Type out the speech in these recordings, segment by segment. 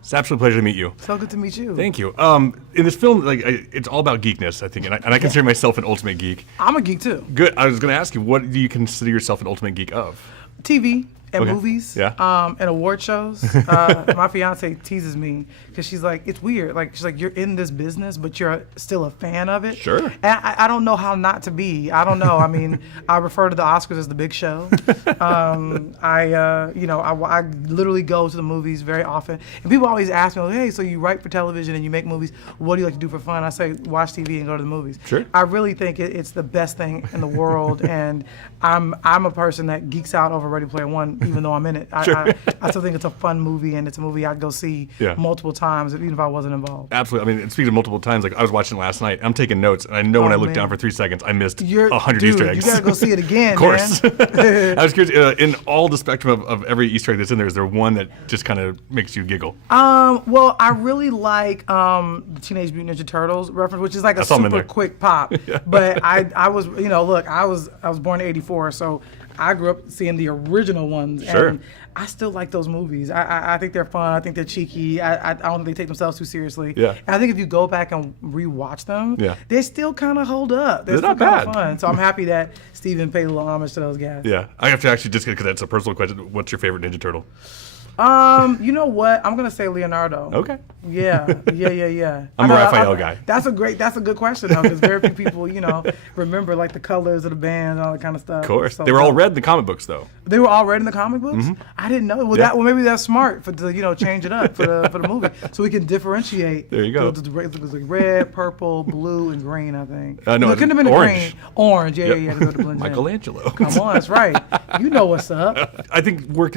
It's an absolute pleasure to meet you. So good to meet you. Thank you. In this film, it's all about geekness, I think, and I consider myself an ultimate geek. I'm a geek too. Good. I was going to ask you, what do you consider yourself an ultimate geek of? TV and Okay. movies, Yeah. and award shows. My fiance teases me because she's like, it's weird. Like she's like, you're in this business, but you're still a fan of it. Sure. And I don't know how not to be. I don't know. I mean, I refer to the Oscars as the big show. I literally go to the movies very often, and people always ask me, hey, so you write for television and you make movies? What do you like to do for fun? I say, watch TV and go to the movies. Sure. I really think it's the best thing in the world, and I'm a person that geeks out over Ready Player One. Even though I'm in it, I still think it's a fun movie, and it's a movie I'd go see multiple times, even if I wasn't involved. Absolutely. I mean, speaking of multiple times, like I was watching last night, I'm taking notes, and I know when I look down for 3 seconds, I missed 100 Easter eggs. You gotta go see it again, Of course. man. I was curious, in all the spectrum of every Easter egg that's in there, is there one that just kind of makes you giggle? Well, I really like the Teenage Mutant Ninja Turtles reference, which is like a super quick pop. But I was, look, I was born in '84, so I grew up seeing the original ones, and I still like those movies. I think they're fun. I think they're cheeky. I don't think they take themselves too seriously. Yeah. And I think if you go back and rewatch them, they still kind of hold up. They're still not bad. Fun. So I'm happy that Steven paid a little homage to those guys. Yeah. I have to actually, just because that's a personal question, what's your favorite Ninja Turtle? You know what? I'm gonna say Leonardo. Okay. Yeah. I'm a Raphael guy. That's a good question though, because very few people, remember like the colors of the band and all that kind of stuff. Of course. So, they were all red in the comic books, though. They were all red in the comic books? Mm-hmm. I didn't know. Well, maybe that's smart to change it up for the movie, so we can differentiate. There you go. It was like red, purple, blue, and green. I think. No, it couldn't have been orange. Green. Orange. Yeah. To go to blend in. Michelangelo. Come on, that's right. You know what's up. I think we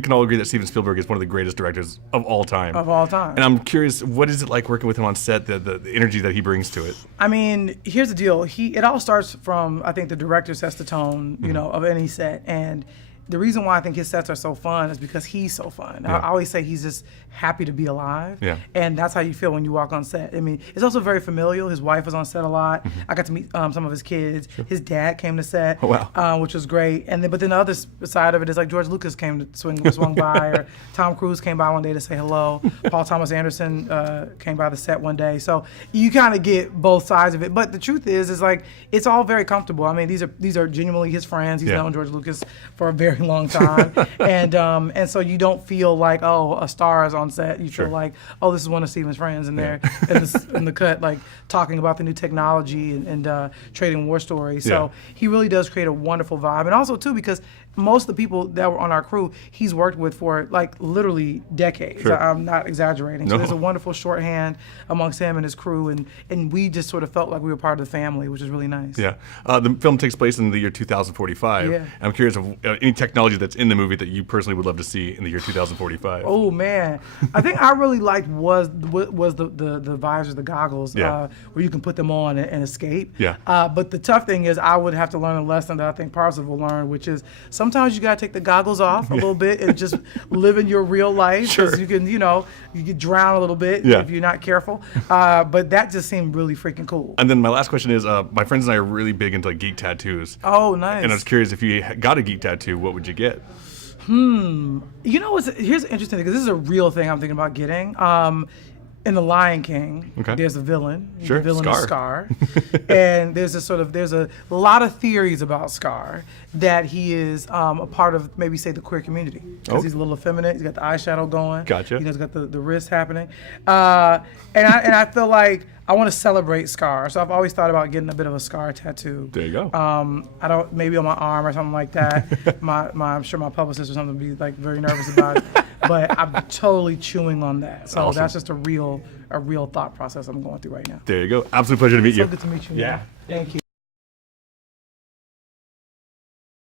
can all agree that Steven Spielberg is one of the greatest directors of all time. Of all time. And I'm curious, what is it like working with him on set? The energy that he brings to it. I mean, here's the deal. It all starts from, I think the director sets the tone, of any set, and the reason why I think his sets are so fun is because he's so fun. Yeah. I always say he's just happy to be alive. Yeah. And that's how you feel when you walk on set. I mean, it's also very familial. His wife was on set a lot. Mm-hmm. I got to meet some of his kids. Sure. His dad came to set, which was great. And but then the other side of it is like George Lucas came to swung by, or Tom Cruise came by one day to say hello. Paul Thomas Anderson came by the set one day. So you kind of get both sides of it. But the truth is like it's all very comfortable. I mean, these are genuinely his friends. He's known George Lucas for a very long time, and so you don't feel like, oh, a star is on set. You feel like, oh, this is one of Steven's friends, and they're in the cut, like talking about the new technology and trading war stories. So he really does create a wonderful vibe, and also too because most of the people that were on our crew, he's worked with for like literally decades. Sure. I'm not exaggerating. No. So there's a wonderful shorthand amongst him and his crew, and we just sort of felt like we were part of the family, which is really nice. Yeah. The film takes place in the year 2045. Yeah. I'm curious of any technology that's in the movie that you personally would love to see in the year 2045. Oh man, I think I really liked was the visors, the goggles, where you can put them on and escape. Yeah. But the tough thing is I would have to learn a lesson that I think Parsifal learned, which is sometimes you gotta take the goggles off a little bit and just live in your real life. Sure. You can, you can drown a little bit if you're not careful. But that just seemed really freaking cool. And then my last question is, my friends and I are really big into like geek tattoos. Oh, nice. And I was curious, if you got a geek tattoo, what would you get? Here's interesting because this is a real thing I'm thinking about getting. In The Lion King, there's a villain. Sure, the villain Scar. is Scar. And there's a lot of theories about Scar that he is a part of maybe say the queer community. Because he's a little effeminate, he's got the eyeshadow going. Gotcha. He's got the wrist happening. And I feel like I want to celebrate Scar. So I've always thought about getting a bit of a Scar tattoo. There you go. I don't, maybe on my arm or something like that. I'm sure my publicist or something would be like very nervous about it. But I'm totally chewing on that. So Awesome. that's just a real thought process I'm going through right now. There you go. Absolute pleasure to meet you. So good to meet you. Yeah. Thank you.